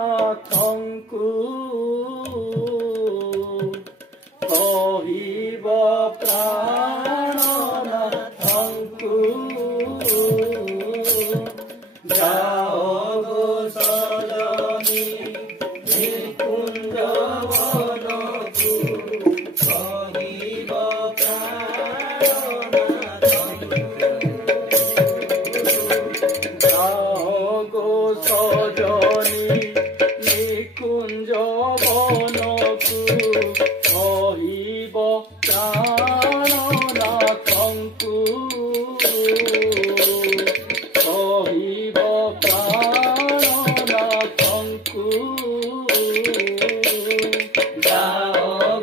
ପ୍ରାଣନାଥଙ୍କୁ କହିବ ପ୍ରାଣନାଥଙ୍କୁ ଯାଅ ଗୋ ସଜନୀ ନିକୁଞ୍ଜ ବନକୁ କହିବ ସଜନୀ ନିକୁଞ୍ଜ ବନକୁ କହିବ ପ୍ରାଣନାଥଙ୍କୁ କହିବ ପ୍ରାଣନାଥଙ୍କୁ ଯାଅ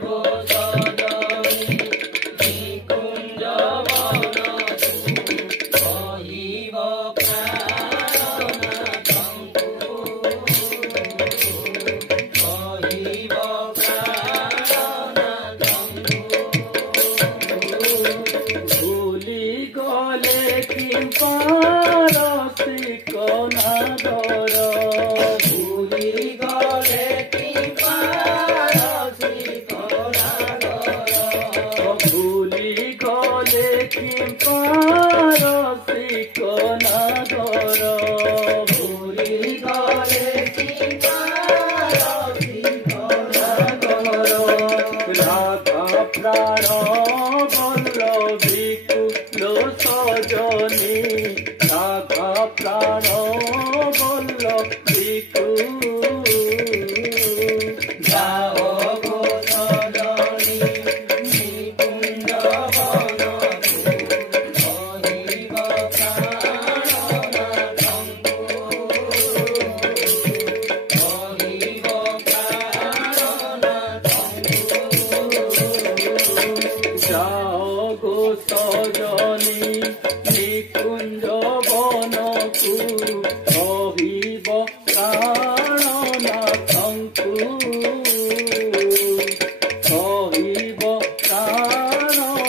ଗୋ ସଜନୀ ନିକୁଞ୍ଜ ବନକୁ କହିବ ପାରସି କନାଦର ଭୁଲି ଗଲେ କି ପାରସି କନାଦର ଭୁଲି ଗଲେ କି ପାରସି କନାଦର ଭୁଲି ଗଲେ କି ପାରସି କନାଦର ରାଧା ପ୍ରାଣ ବଲ୍ଲଭୀକୁ ସଜନୀ রাধা প্রাণ বল্লভীକୁ যাও গো সজনী নিকুঞ্জ বনକୁ କହିବ প্রাণনাথଙ୍କୁ କହିବ প্রাণনাথଙ୍କୁ যাও গো সজনী নিকুঞ্জ বনକୁ କହିବ ପ୍ରାଣନାଥଙ୍କୁ କହିବ ପ୍ରାଣନାଥଙ୍କୁ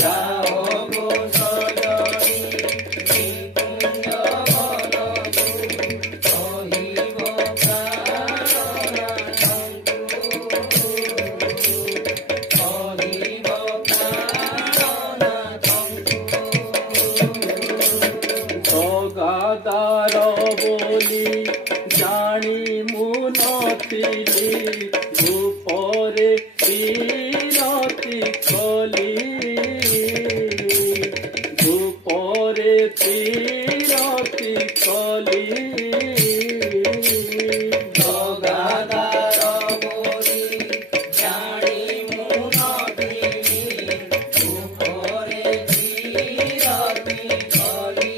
ଯାଅ ଗୋ ସଜନୀ ନିକୁଞ୍ଜ ବନକୁ କହିବ ଜଗାଦାର ବୋଲି ଜାଣି ମୁଁ ନଥିଲି ରୂପରେ ବିରତି କଲି ରୂପରେ ବିରତି କଲି ଜଗାଦାର ବୋଲି ଜାଣି ମୁଁ ନଥିଲି ରୂପରେ ବିରତି କଲି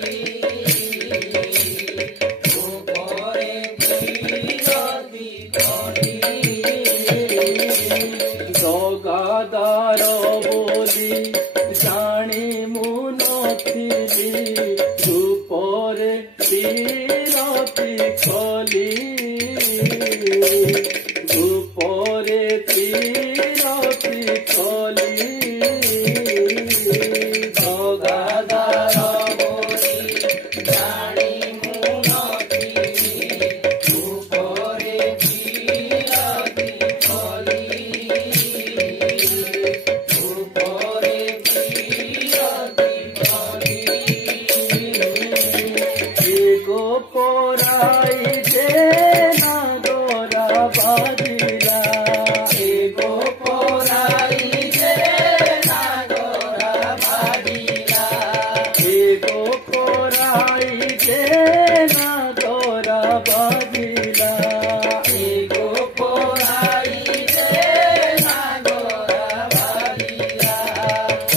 জগাদার বলি জানি মু নথিলি রূপরে বিরতি কলি রূপরে বিরতি কলি জগাদার বলি জানি মু নথিলি রূপরে বিরতি কলি গোপরাই যে নাগরা বাজিলা গোপরাই যে নাগরা বাজিলা গোপরাই যে নাগরা বাজিলা গোপরাই যে নাগরা বাজিলা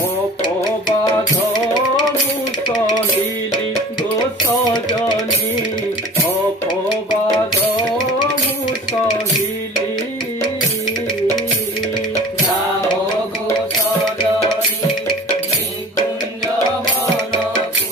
অপবাদ মুসহিলি গো সজনী অপবাদ মুসহিলি যাও গো সজনী নিকুঞ্জ বনକୁ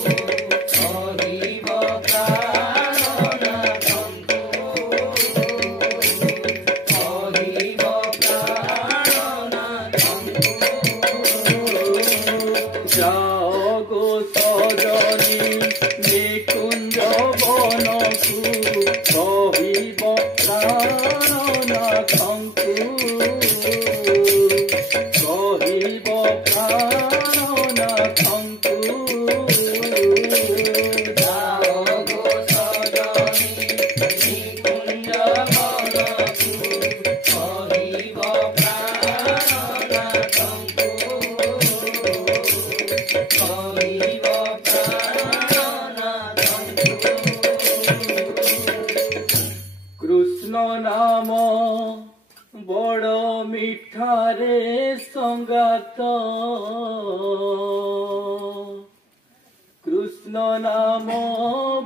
কৃষ্ণ নাম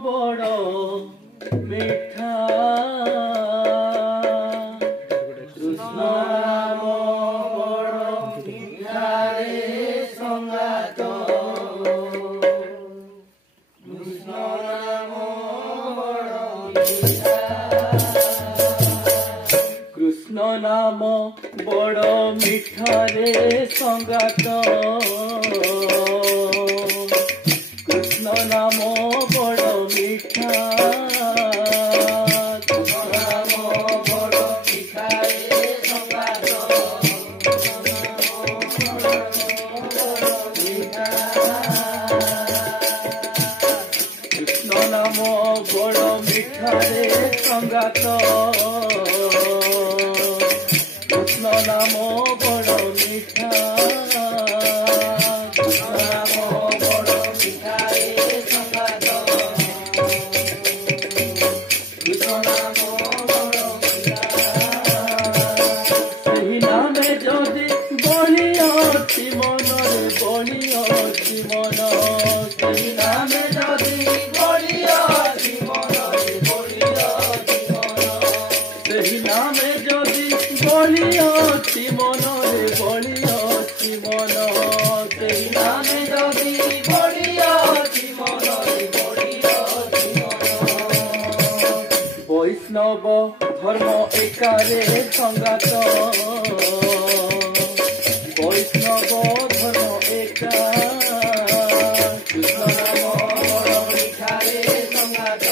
বড় মিঠা কৃষ্ণ নাম বড় মিঠা রে সঙ্গাত কৃষ্ণ নাম বড় মিঠা কৃষ্ণ নাম বড় মিঠা রে সঙ্গাত কৃষ্ণ নাম বড় মিঠা কৃষ্ণ নাম বড় মিঠা রে সঙ্গাত কৃষ্ণ নাম বড় মিঠা রে সঙ্গাত কৃষ্ণ নাম বড় মিঠা কৃষ্ণ নাম বড় মিঠা রে সঙ্গাত কৃষ্ণ নাম বড় মিঠা সেই নামে যদি বলিয়ছি মনরে বলিয়ছি মন সেই নামে যদি বলিয়ছি মনরে বলিয়ছি মন সেই নামে যদি বলিয়ছি মনরে বলিয়ছি মন সেই নামে যদি বলিয়ছি মনরে বলিয়ছি মন বৈষ্ণব ধর্ম একারে সঙ্গাত বৈষ্ণব ধর্ম একা কৃষ্ণ নাম বড় মিঠা রে সঙ্গাত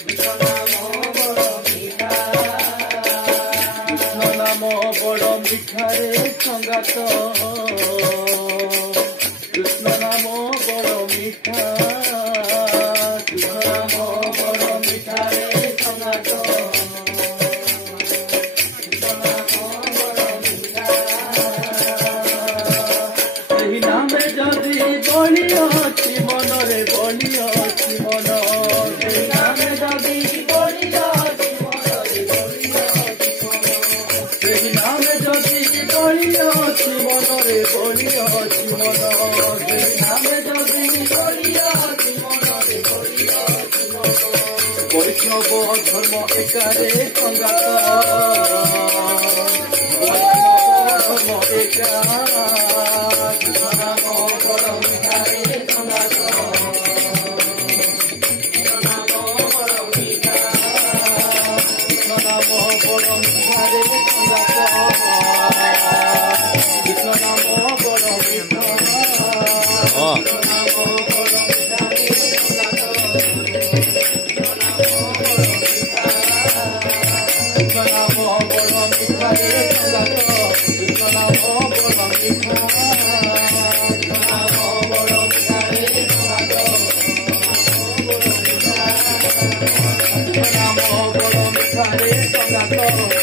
কৃষ্ণ নাম বড় মিঠা কৃষ্ণ নাম বড় মিঠা রে সঙ্গাত কৃষ্ণ নাম বড় মিঠা কৃষ্ণ নাম বড় মিঠা রে সঙ্গাত সেই নামে যদি বলিয়ছি মনরে বলিয়ছি মন সেই নামে যদি বলিয়ছি মনরে বলিয়ছি মন সেই নামে যদি বলিয়ছি মনরে বলিয়ছি মন সেই নামে যদি বলিয়ছি মনরে বলিয়ছি মন বৈষ্ণব ধর্ম একারে সঙ্গাত ধর্ম একা কৃষ্ণ নাম বড় মিঠা রে সঙ্গাত কৃষ্ণ নাম বড় মিঠা কৃষ্ণ নাম বড় মিঠা রে সঙ্গাত কৃষ্ণ নাম বড় মিঠা কৃষ্ণ নাম বড় মিঠা রে সঙ্গাত কৃষ্ণ নাম বড় মিঠা কৃষ্ণ নাম বড় মিঠা রে সঙ্গাত কৃষ্ণ নাম বড় মিঠা কৃষ্ণ নাম বড় মিঠা রে সঙ্গাত কৃষ্ণ নাম বড় মিঠা রে সঙ্গাত